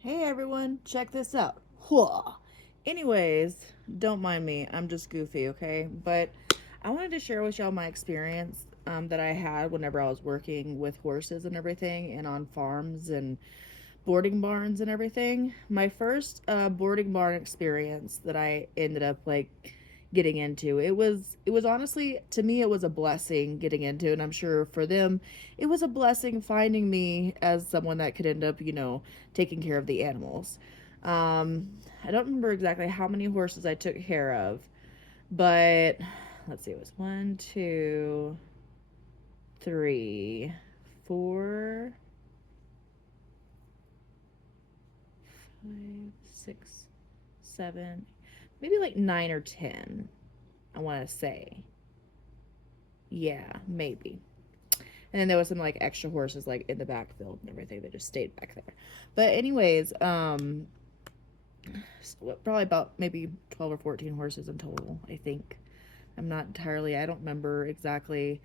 Hey everyone, check this out. Whoa. Anyways, don't mind me. I'm just goofy, okay? But I wanted to share with y'all my experience that I had whenever I was working with horses and everything, and on farms and boarding barns and everything. My first boarding barn experience that I ended up getting into. It was honestly, to me, it was a blessing getting into, and I'm sure for them it was a blessing finding me as someone that could end up, taking care of the animals. I don't remember exactly how many horses I took care of, but let's see, it was one, two, three, four, five, six, seven, maybe like nine or 10, I want to say. Yeah, maybe. And then there was some like extra horses like in the backfield and everything that just stayed back there. But anyways, probably about maybe 12 or 14 horses in total, I think. I'm not entirely, I don't remember exactly.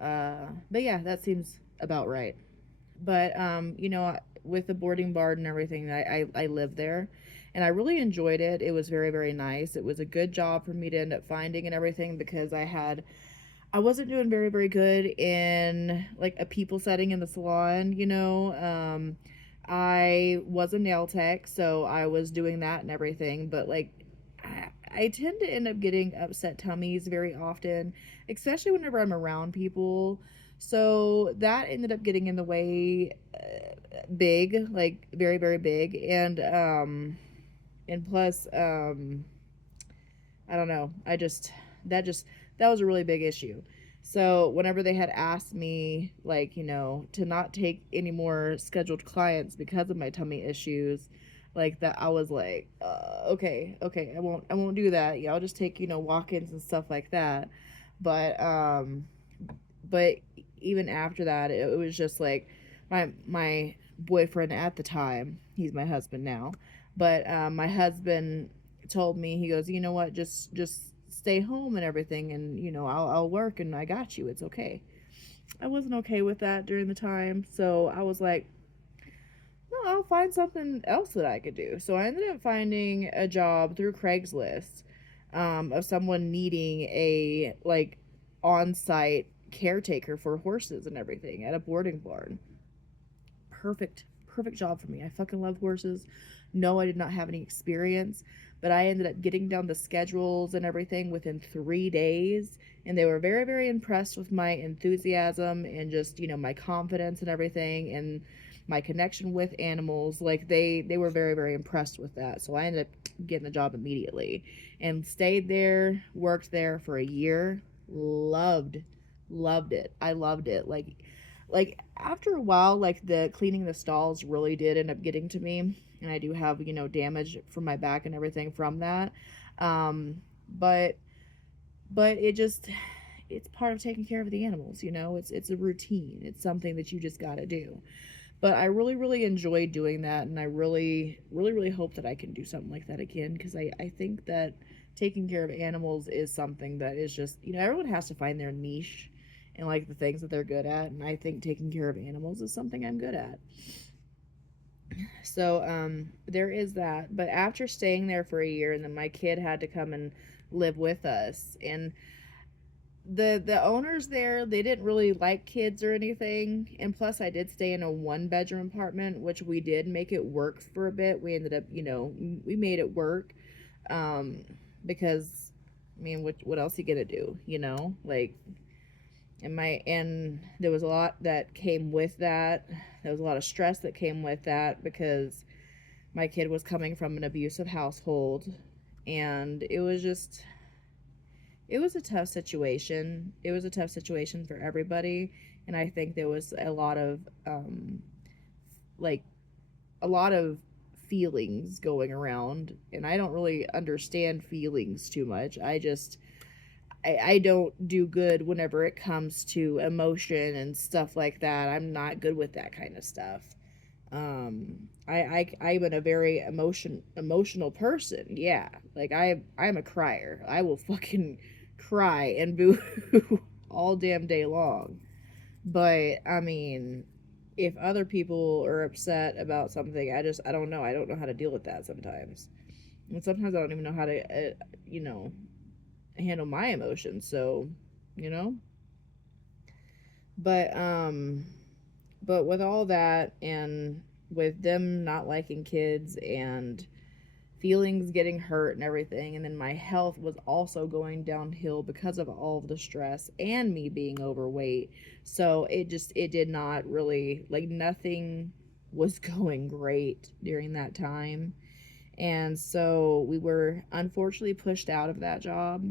But yeah, that seems about right. But with the boarding barn and everything, I lived there, and I really enjoyed it. It was very, very nice. It was a good job for me to end up finding and everything because I wasn't doing very, very good in like a people setting in the salon. I was a nail tech, so I was doing that and everything, but like I tend to end up getting upset tummies very often, especially whenever I'm around people. So that ended up getting in the way, big, like very, very big, and plus, I don't know. That just that was a really big issue. So whenever they had asked me, like, to not take any more scheduled clients because of my tummy issues, like that, I was like, okay, okay, I won't do that. Yeah, I'll just take walk-ins and stuff like that. But but even after that, it was just like my boyfriend at the time. He's my husband now, but my husband told me, he goes, you know what, just stay home and everything, and I'll work and I got you. It's okay. I wasn't okay with that during the time, so I was like, no, I'll find something else that I could do. So I ended up finding a job through Craigslist, of someone needing a like on-site caretaker for horses and everything at a boarding barn. Perfect job for me. I fucking love horses. No, I did not have any experience, but I ended up getting down the schedules and everything within 3 days, and they were very, very impressed with my enthusiasm and just my confidence and everything, and my connection with animals. Like they were very, very impressed with that. So I ended up getting the job immediately and stayed there, worked there for a year. Loved it. I loved it. Like after a while, like the cleaning the stalls really did end up getting to me, and I do have damage from my back and everything from that. um but it just, it's part of taking care of the animals. It's a routine. It's something that you just got to do. But I really, really enjoyed doing that, and I really, really, really hope that I can do something like that again, because I think that taking care of animals is something that is just, everyone has to find their niche and like the things that they're good at, and I think taking care of animals is something I'm good at. So there is that. But after staying there for a year, and then my kid had to come and live with us, and the owners there, they didn't really like kids or anything, and plus I did stay in a one bedroom apartment, which we did make it work for a bit. We ended up, we made it work, um because I mean, what else are you gonna do, like. And there was a lot that came with that. There was a lot of stress that came with that, because my kid was coming from an abusive household, and it was a tough situation. It was a tough situation for everybody, and I think there was a lot of like a lot of feelings going around, and I don't really understand feelings too much. I don't do good whenever it comes to emotion and stuff like that. I'm not good with that kind of stuff. I'm a very emotional person. Yeah, like I'm a crier. I will fucking cry and boo all damn day long. But I mean, if other people are upset about something, I don't know. I don't know how to deal with that sometimes. And sometimes I don't even know how to, you know, handle my emotions. So, you know, but but with all that, and with them not liking kids, and feelings getting hurt and everything, and then my health was also going downhill because of all of the stress and me being overweight. So it did not really, like, nothing was going great during that time. And so we were unfortunately pushed out of that job,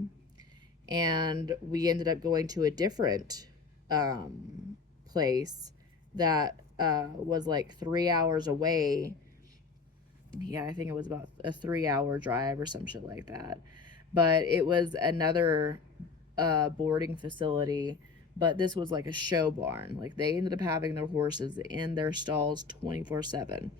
and we ended up going to a different place that was like 3 hours away. Yeah, I think it was about a 3 hour drive or some shit like that. But it was another boarding facility, but this was like a show barn. Like, they ended up having their horses in their stalls 24/7.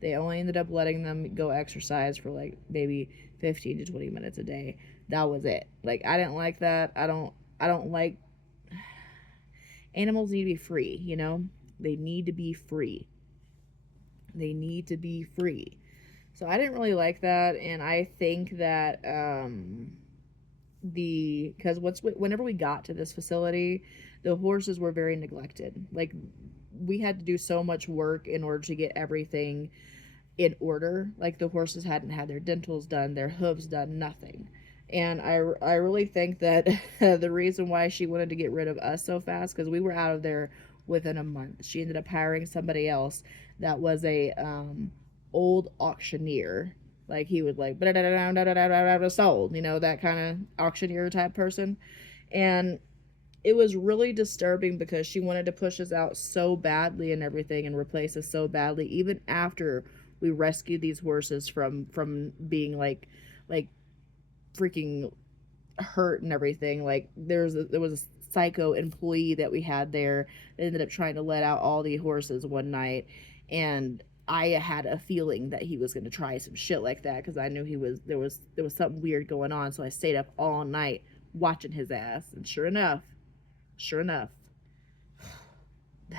They only ended up letting them go exercise for like maybe 15 to 20 minutes a day. That was it. Like, I didn't like that. I don't like, animals need to be free, you know? They need to be free. They need to be free. So I didn't really like that, and I think that because whenever we got to this facility, the horses were very neglected. Like, we had to do so much work in order to get everything in order. Like, the horses hadn't had their dentals done, their hooves done, nothing. And I really think that the reason why she wanted to get rid of us so fast, because we were out of there within a month. She ended up hiring somebody else that was a old auctioneer. Like, he would like sold, you know, that kind of auctioneer type person. And it was really disturbing because she wanted to push us out so badly and everything, and replace us so badly, even after we rescued these horses from being like freaking hurt and everything. Like, there was a psycho employee that we had there that ended up trying to let out all the horses one night, and I had a feeling that he was going to try some shit like that, because I knew there was something weird going on. So I stayed up all night watching his ass, and sure enough,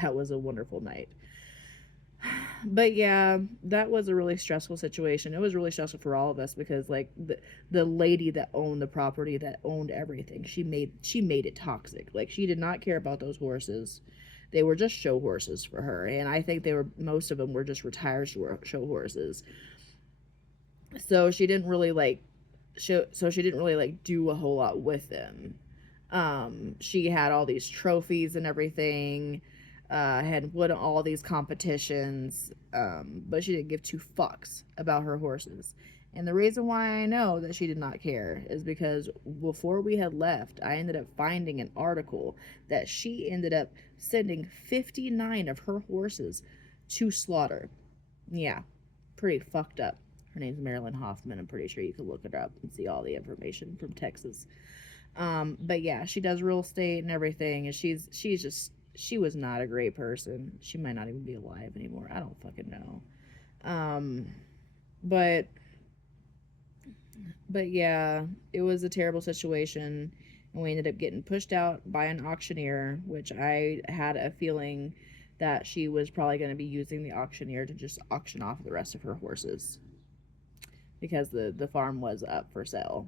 that was a wonderful night. But yeah, that was a really stressful situation. It was really stressful for all of us, because like the lady that owned the property, that owned everything, she made it toxic. Like, she did not care about those horses. They were just show horses for her, and I think most of them were just retired show horses. So she didn't really like she didn't really like do a whole lot with them. She had all these trophies and everything, had won all these competitions, but she didn't give two fucks about her horses. And the reason why I know that she did not care is because before we had left, I ended up finding an article that she ended up sending 59 of her horses to slaughter. Yeah, pretty fucked up. Her name's Marilyn Hoffman. I'm pretty sure you could look it up and see all the information from Texas. But yeah, she does real estate and everything, and she was not a great person. She might not even be alive anymore. I don't fucking know. Um, but yeah, it was a terrible situation, and we ended up getting pushed out by an auctioneer, which I had a feeling that she was probably going to be using the auctioneer to just auction off the rest of her horses, because the farm was up for sale.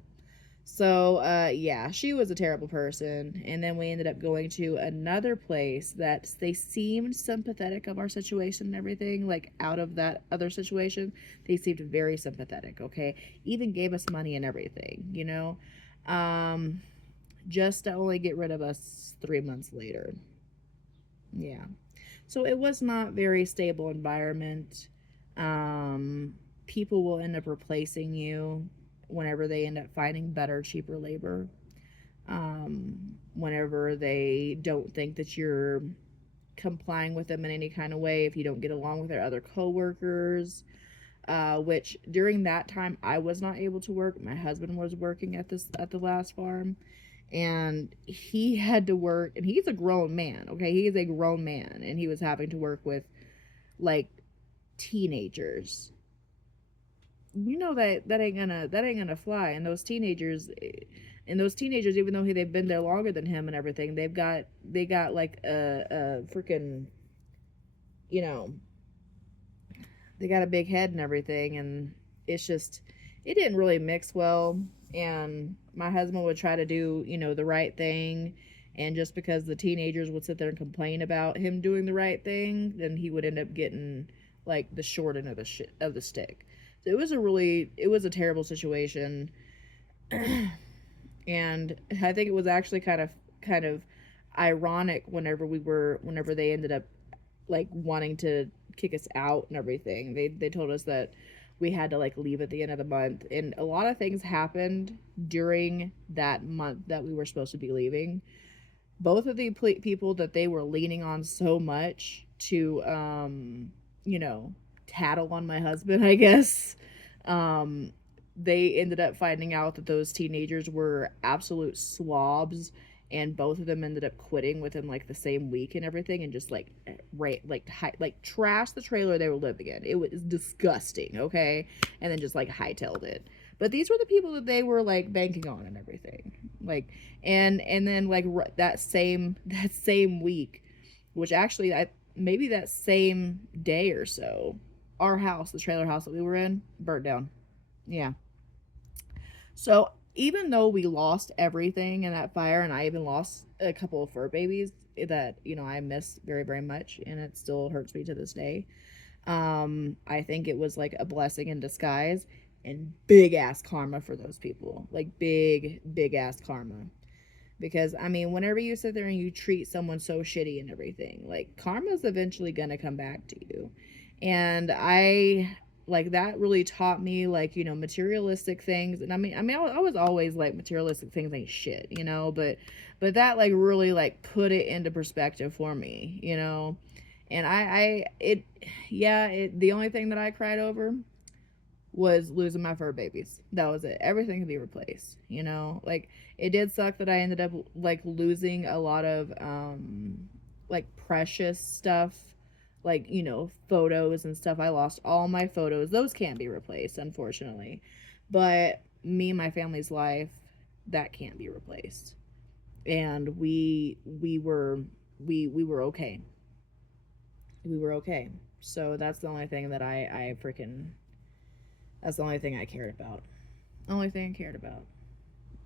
So, yeah, she was a terrible person. And then we ended up going to another place that they seemed sympathetic of our situation and everything. Like, out of that other situation, they seemed very sympathetic, okay? Even gave us money and everything, you know? Um, just to only get rid of us 3 months later. Yeah. So it was not very stable environment. Um, People will end up replacing you whenever they end up finding better, cheaper labor. Whenever they don't think that you're complying with them in any kind of way, if you don't get along with their other coworkers, which during that time I was not able to work. My husband was working at the last farm, and he had to work, and he's a grown man, okay? He is a grown man, and he was having to work with like teenagers. You know that ain't gonna fly. And those teenagers, even though they've been there longer than him and everything, they got like a freaking you know, they got a big head and everything, and it's just, it didn't really mix well. And my husband would try to do, the right thing, and just because the teenagers would sit there and complain about him doing the right thing, then he would end up getting like the short end of the stick. So it was a terrible situation. And I think it was actually kind of ironic whenever they ended up like wanting to kick us out and everything. They told us that we had to like leave at the end of the month, and a lot of things happened during that month that we were supposed to be leaving. Both of the people that they were leaning on so much to you know tattle on my husband, I guess, um they ended up finding out that those teenagers were absolute slobs, and both of them ended up quitting within like the same week and everything, and just like like trash the trailer they were living in. It was disgusting, okay? And then just like hightailed it. But these were the people that they were like banking on and everything. Like, and then like that same week, which actually I maybe that same day or so, our house, the trailer house that we were in, burnt down. Yeah. So even though we lost everything in that fire, and I even lost a couple of fur babies that I miss very very much, and it still hurts me to this day. I think it was like a blessing in disguise, and big ass karma for those people, like big ass karma. Because I mean, whenever you sit there and you treat someone so shitty and everything, like karma's eventually gonna come back to you. And I like that really taught me, like, materialistic things. And I was always like materialistic things ain't shit, but that like really like put it into perspective for me. And I it yeah, the only thing that I cried over was losing my fur babies. That was it. Everything could be replaced. Like, it did suck that I ended up like losing a lot of like precious stuff, like, photos and stuff. I lost all my photos. Those can't be replaced, unfortunately. But me and my family's life, that can't be replaced. And we were okay. We were okay. So that's the only thing that I freaking that's the only thing I cared about. Only thing I cared about.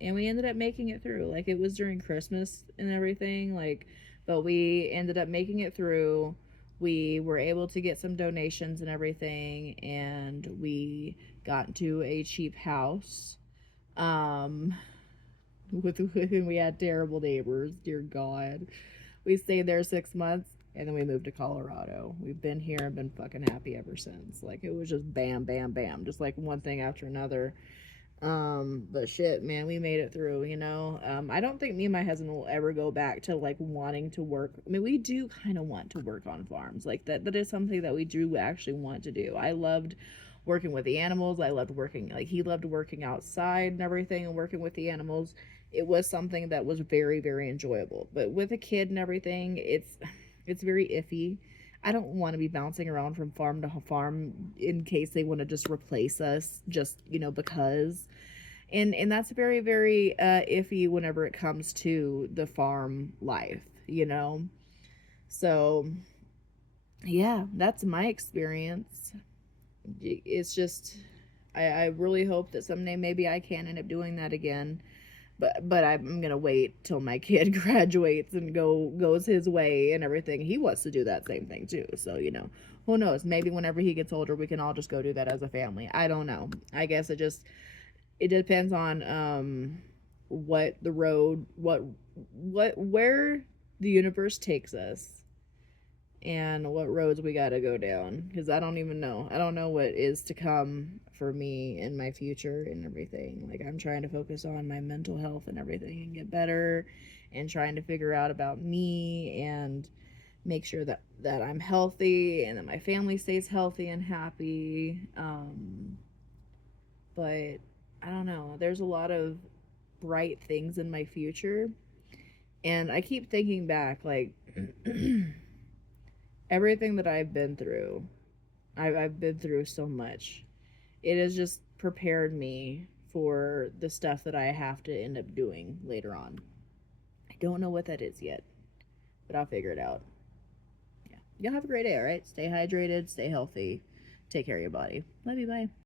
And we ended up making it through. Like, it was during Christmas and everything, like, but we ended up making it through. We were able to get some donations and everything, and we got into a cheap house. Um with we had terrible neighbors, dear God. We stayed there 6 months, and then we moved to Colorado. We've been here and been fucking happy ever since. Like, it was just bam, bam, bam, just like one thing after another. But shit, man, we made it through. I don't think me and my husband will ever go back to like wanting to work. I mean, we do kind of want to work on farms. Like, that is something that we do actually want to do. I loved working with the animals. I loved working, like, he loved working outside and everything, and working with the animals. It was something that was very very enjoyable. But with a kid and everything, it's very iffy. I don't want to be bouncing around from farm to farm in case they want to just replace us, just because. And that's very very iffy whenever it comes to the farm life. So yeah, that's my experience. It's just, I really hope that someday maybe I can end up doing that again. But I'm gonna wait till my kid graduates and goes his way and everything. He wants to do that same thing too. So, who knows? Maybe whenever he gets older, we can all just go do that as a family. I don't know. I guess it depends on what the road, where the universe takes us, and what roads we got to go down, because I don't even know. I don't know what is to come for me in my future and everything. Like, I'm trying to focus on my mental health and everything and get better, and trying to figure out about me, and make sure that I'm healthy, and that my family stays healthy and happy. But I don't know. There's a lot of bright things in my future, and I keep thinking back, like, everything that I've been through. I've been through so much. It has just prepared me for the stuff that I have to end up doing later on. I don't know what that is yet, but I'll figure it out. Yeah. y'all have a great day, all right? Stay hydrated, stay healthy, take care of your body. Love you, bye.